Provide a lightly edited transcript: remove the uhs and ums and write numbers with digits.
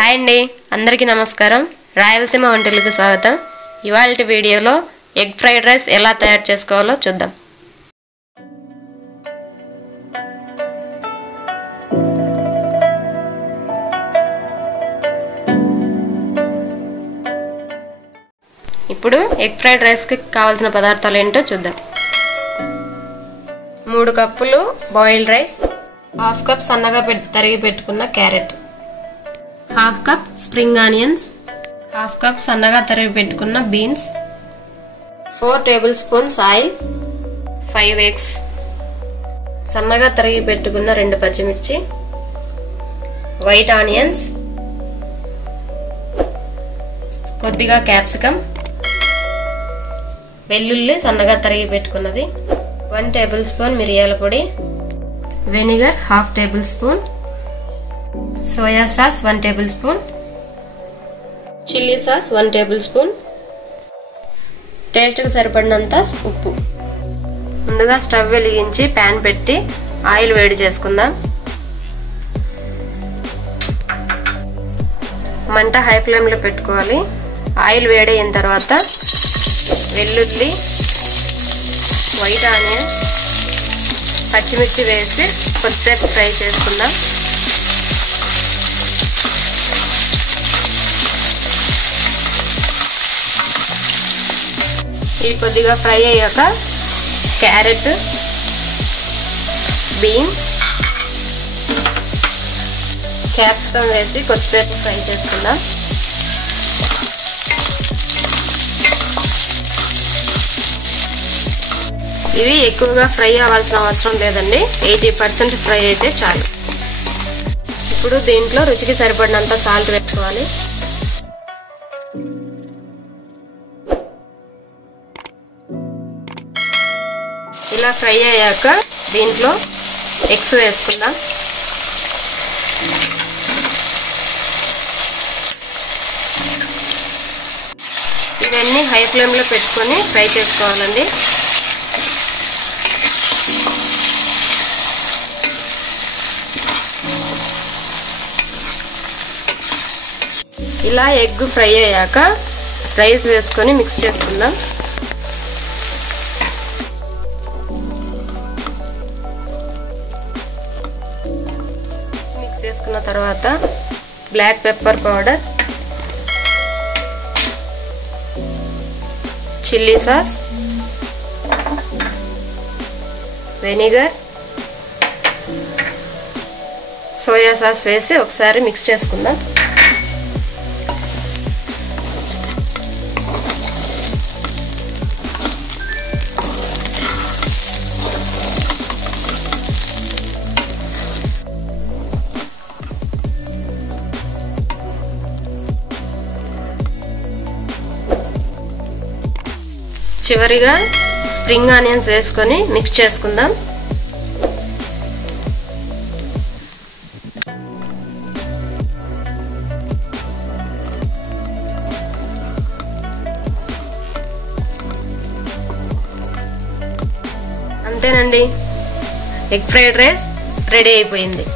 Hi అండి, అందరికీ నమస్కారం. రాయలసీమ వంటలకు స్వాగతం. ఇవాల్టి వీడియోలో ఎగ్ ఫ్రైడ్ రైస్ ఎలా తయారు చేసుకోవాలో చూద్దాం. ఇప్పుడు ఎగ్ ఫ్రైడ్ రైస్కి కావాల్సిన పదార్థాలు ఏంటో చూద్దాం. 3 కప్పులు బాయిల్డ్ రైస్, 1/2 కప్ సన్నగా తరిగి పెట్టుకున్న carrot, 1/2 cup spring onions, 1/2 cup సన్నగా తరిగి పెట్టుకున్న beans, 4 table spoons oil, 5 eggs, సన్నగా తరిగి పెట్టుకున్న 2 పచ్చిమిర్చి, వైట్ ఆనియన్స్, కొద్దిగా క్యాప్సికమ్, వెల్లుల్లి సన్నగా తరిగి పెట్టుకున్నది, 1 టేబుల్ స్పూన్ మిరియాల పొడి, vinegar 1/2 table spoon, soya sauce 1 table spoon, chilli sauce 1 table spoon, టేస్ట్కి సరిపడినంత ఉప్పు. ముందుగా స్టవ్ వెలిగించి ప్యాన్ పెట్టి ఆయిల్ వేడి చేసుకుందాం. మంట హై ఫ్లేమ్లో పెట్టుకోవాలి. ఆయిల్ వేడైన తర్వాత వెల్లుల్లి, వైట్ ఆనియన్, పచ్చిమిర్చి వేసి కొద్దిసేపు ఫ్రై చేసుకుందాం. ఇవి కొద్దిగా ఫ్రై అయ్యాక క్యారెట్, బీన్స్, క్యాప్సికమ్ వేసి కొద్దిసేపు ఫ్రై చేసుకుందాం. ఇవి ఎక్కువగా ఫ్రై అవ్వాల్సిన అవసరం లేదండి, 80% ఫ్రై అయితే చాలు. ఇప్పుడు దీంట్లో రుచికి సరిపడినంత సాల్ట్ వేసుకోవాలి. ఇలా ఫ్రై అయ్యాక దీంట్లో ఎగ్స్ వేసుకుందాం. ఇవన్నీ హై ఫ్లేమ్లో పెట్టుకొని ఫ్రై చేసుకోవాలండి. ఇలా ఎగ్ ఫ్రై అయ్యాక రైస్ వేసుకొని మిక్స్ చేసుకుందాం. మిక్స్ చేసుకున్న తర్వాత black pepper powder, chilli sauce, vinegar, soya sauce వేసి ఒకసారి మిక్స్ చేసుకుందాం. చివరిగా స్ప్రింగ్ ఆనియన్స్ వేసుకొని మిక్స్ చేసుకుందాం. అంతేనండి, ఎగ్ ఫ్రైడ్ రైస్ రెడీ అయిపోయింది.